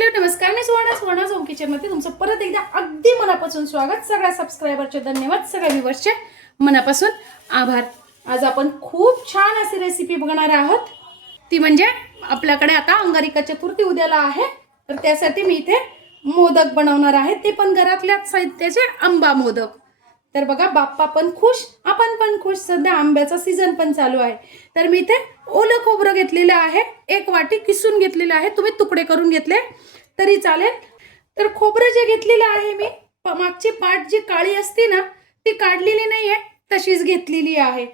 नमस्कार. मी Suvarna home kitchen मध्ये तुमचं परत एकदा अगदी मनापासून स्वागत. सगळ्या सबस्क्रायबरचे धन्यवाद, सगळ्या व्ह्यूअर्सचे मनापासून आभार. आज आपण खूप छान अशी रेसिपी बघणार आहोत. ती म्हणजे आपल्याकडे आता अंगारिका चतुर्थी उद्याला आहे, तर त्यासाठी मी इथे मोदक बनवणार आहे. ते पण घरातल्या साहित्याचे आंबा मोदक. तर बघा, बाप्पा पण खुश, आपण पण खुश. सध्या आंब्याचा सीझन पण चालू आहे. तर मी इथे ओलं खोबरं घेतलेलं आहे, 1 वाटी किसून घेतलेलं आहे. तुम्ही तुकडे करून घेतले तरी चालेल. तर खोबरं जे घेतलेलं आहे मी, मागची पाट जी काळी असते ना, ती काढलेली नाहीये, तशीच घेतलेली आहे.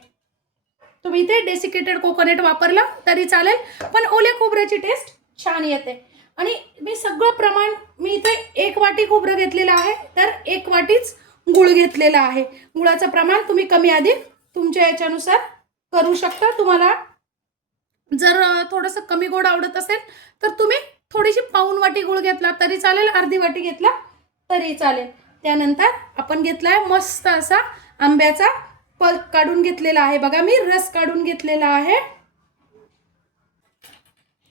तुम्ही इथे डेसिकेटेड कोकोनट वापरला तरी चालेल, पण ओल्या खोबऱ्याची टेस्ट छान येते. आणि मी सगळं प्रमाण, मी इथे 1 वाटी खोबरं घेतलेलं आहे, तर 1 वाटीच गुळ घेतलेला आहे. गुळाचं प्रमाण तुम्ही कमी अधिक तुमच्या याच्यानुसार करू शकता. तुम्हाला जर थोडंसं कमी गोड आवडत असेल तर तुम्ही थोडीशी पाऊण वाटी गुळ घेतला तरी चालेल, अर्धी वाटी घेतला तरी चालेल. त्यानंतर आपण घेतलाय मस्त असा आंब्याचा पल्प काढून घेतलेला आहे. बघा, मी रस काढून घेतलेला आहे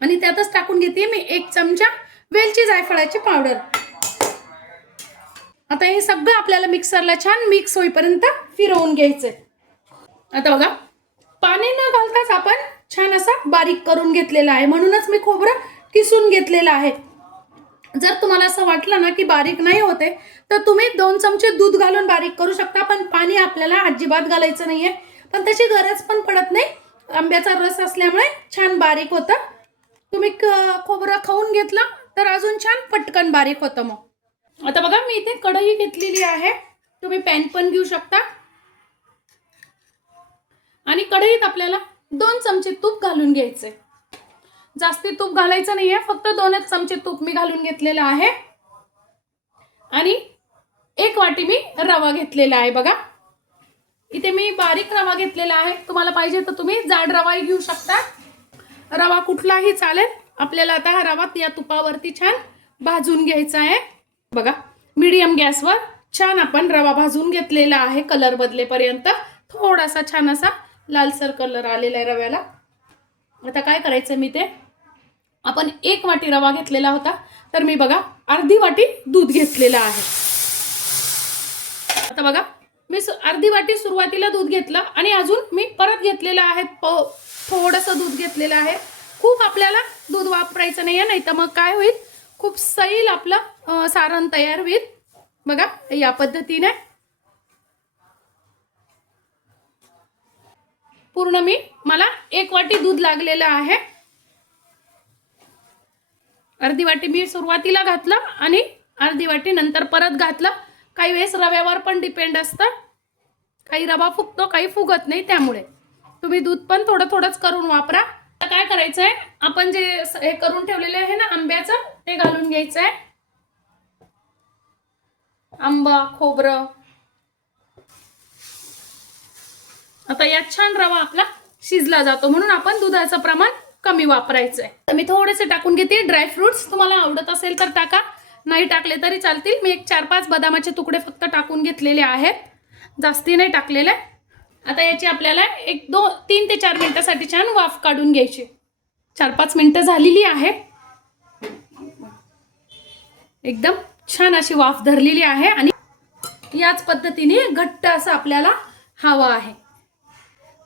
आणि त्यातच टाकून घेते मी 1 चमचा वेलची जायफळाची पावडर. आता हे सगळं आपल्याला मिक्सरला छान मिक्स होईपर्यंत फिरवून घ्यायचंय. आता बघा, पाणी न घालताच आपण छान असा बारीक करून घेतलेला आहे, म्हणूनच मी खोबरं किसून घेतलेलं आहे. जर तुम्हाला असं वाटलं ना की बारीक नाही होते, तर तुम्ही 2 चमचे दूध घालून बारीक करू शकता, पण पाणी आपल्याला अजिबात घालायचं नाहीये. पण त्याची गरज पण पडत नाही, आंब्याचा रस असल्यामुळे छान बारीक होतं. तुम्ही खोबरं खाऊन घेतलं तर अजून छान पटकन बारीक होतं. मग आता बघा, मी इथे कढई घेतलेली आहे, तुम्ही पॅन पण घेऊ शकता. आणि कढईत आपल्याला 2 चमचे तूप घालून घ्यायचे. जास्ती तूप घालायचं नाहीये, फक्त 2च चमचे तूप मी घालून घेतलेलं आहे. आणि 1 वाटी मी रवा घेतलेला आहे. बघा, इथे मी बारीक रवा घेतलेला आहे. तुम्हाला पाहिजे तर तुम्ही जाड रवाही घेऊ शकता, रवा कुठलाही चालेल. आपल्याला आता हा रवा या तुपावरती छान भाजून घ्यायचा आहे. बघा, मीडियम गॅसवर छान आपण रवा भाजून घेतलेला आहे, कलर बदलेपर्यंत. थोडासा छान असा लालसर कलर आलेला आहे रव्याला. आता काय करायचं, मी ते आपण 1 वाटी रवा घेतलेला होता, तर मी बघा अर्धी वाटी दूध घेतलेलं आहे. आता बघा, मी अर्धी वाटी सुरुवातीला दूध घेतलं आणि अजून मी परत घेतलेलं आहे, थोडंसं दूध घेतलेलं आहे. खूप आपल्याला दूध वापरायचं नाहीये, नाही तर मग काय होईल, खूप सैल आपलं सारण तयार होईल. बघा, या पद्धतीने पूर्ण मला 1 वाटी दूध लागलेलं आहे. अर्धी वाटी मी सुरुवातीला घातलं आणि अर्धी वाटी नंतर परत घातलं. काही वेळेस रव्यावर पण डिपेंड असतं, काही रवा फुगतो, काही फुगत नाही. त्यामुळे तुम्ही दूध पण थोडं थोडंच करून वापरा. आता काय करायचंय, आपण जे हे करून ठेवलेले आहे ना आंब्याचं, ते घालून घ्यायचंय. आंबा, खोबरं. आता यात छान रवा आपला शिजला जातो, म्हणून आपण दुधाचं प्रमाण कमी वापरायचंय. तर मी थोडेसे टाकून घेते ड्रायफ्रुट्स. तुम्हाला आवडत असेल तर टाका, नाही टाकले तरी चालतील. मी 4-5 बदामाचे तुकडे फक्त टाकून घेतलेले आहेत, जास्ती नाही टाकलेले. आता याची आपल्याला 3 ते 4 मिनिटासाठी छान वाफ काढून घ्यायची. 4-5 मिनिटं झालेली आहे, एकदम छान अशी वाफ धरलेली आहे. आणि याच पद्धतीने घट्ट असं आपल्याला हवं आहे.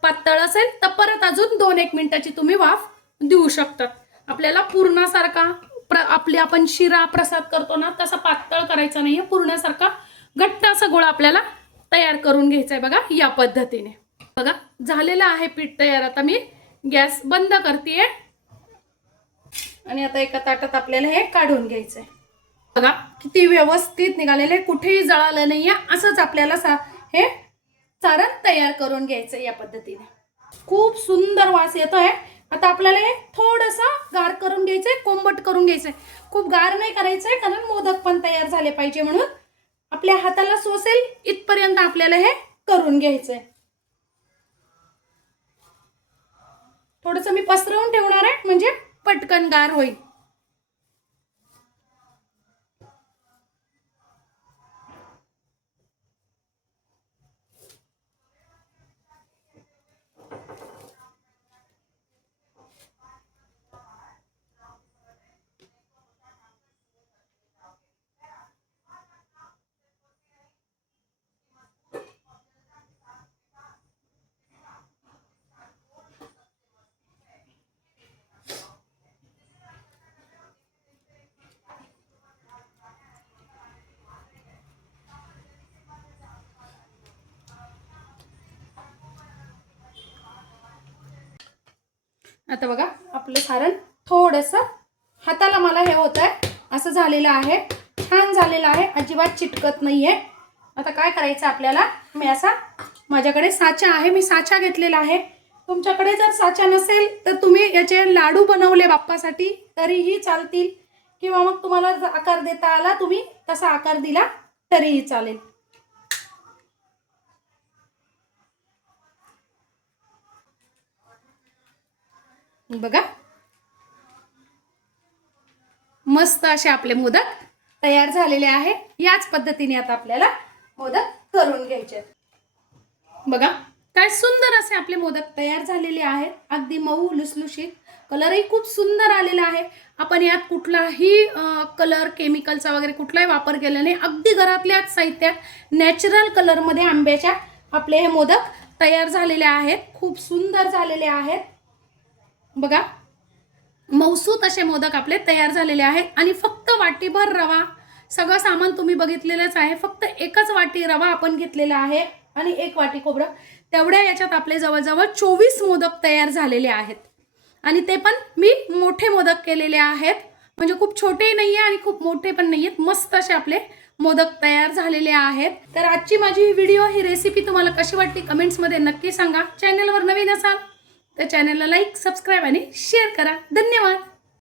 पातळ असेल तर परत अजून 2-1 मिनिटाची तुम्ही वाफ देऊ शकता. आपल्याला पूर्णासारखा आपण शिरा प्रसाद करतो ना, तसा पातळ करायचा नाहीये, पूर्णासारखा घट्ट असा गोळा आपल्याला तयार करून घ्यायचा आहे. बघा, या पद्धतीने. बघा, झालेला आहे पीठ तयार. आता मी गॅस बंद करते आणि आता एका ताटात आपल्याला हे काढून घ्यायचंय. बघा, किती व्यवस्थित निघालेले, कुठेही जळालं नाहीये. असंच आपल्याला हे सारण तयार करून घ्यायचं या पद्धतीने. खूप सुंदर वास येतोय. आता आपल्याला हे थोडंसं गार करून घ्यायचंय, कोंबट करून घ्यायचंय. खूप गार नाही करायचंय, कारण मोदक पण तयार झाले पाहिजे, म्हणून आपल्या हाताला सोसेल इथपर्यंत आपल्याला हे करून घ्यायचंय. थोडंसं मी पसरवून ठेवणार आहे, म्हणजे पटकन गार होईल. आता बघा आपलं सारण थोडंसं हाताला मला हे होत आहे असं झालेलं आहे, छान झालेलं आहे, अजिबात चिटकत नाही आहे. आता काय करायचं आपल्याला, मी असा माझ्याकडे साचा आहे, मी साचा घेतलेला आहे. तुमच्याकडे जर साचा नसेल तर तुम्ही याचे लाडू बनवले बाप्पासाठी तरीही चालतील, किंवा मग तुम्हाला जर आकार देता आला तुम्ही तसा आकार दिला तरीही चालेल. बघा मस्त असे आपले मोदक तयार झालेले आहे. याच पद्धतीने आता आपल्याला मोदक करून घ्यायचे. बघा काय सुंदर असे आपले मोदक तयार झालेले आहेत, अगदी मऊ लुसलुशीत, कलरही खूप सुंदर आलेला आहे. आपण यात कुठलाही कलर केमिकलचा वगैरे कुठलाही वापर केला नाही, अगदी घरातल्याच साहित्यात नॅचरल कलरमध्ये आंब्याच्या आपले हे मोदक तयार झालेले आहेत, खूप सुंदर झालेले आहेत. बघा मौसूत असे मोदक आपले तयार झालेले आहेत. आणि फक्त वाटीभर रवा, सगळं सामान तुम्ही बघितलेलंच आहे, फक्त एकच वाटी रवा आपण घेतलेला आहे आणि 1 वाटी खोबरं, तेवढ्या याच्यात आपले जवळजवळ 24 मोदक तयार झालेले आहेत. आणि ते पण मी मोठे मोदक केलेले आहेत, म्हणजे खूप छोटेही नाही आहे आणि खूप मोठे पण नाही आहेत. मस्त असे आपले मोदक तयार झालेले आहेत. तर आजची माझी ही व्हिडिओ, ही रेसिपी तुम्हाला कशी वाटली कमेंट्समध्ये नक्की सांगा. चॅनलवर नवीन असाल तर चॅनलला लाईक, सबस्क्राईब आणि शेअर करा. धन्यवाद.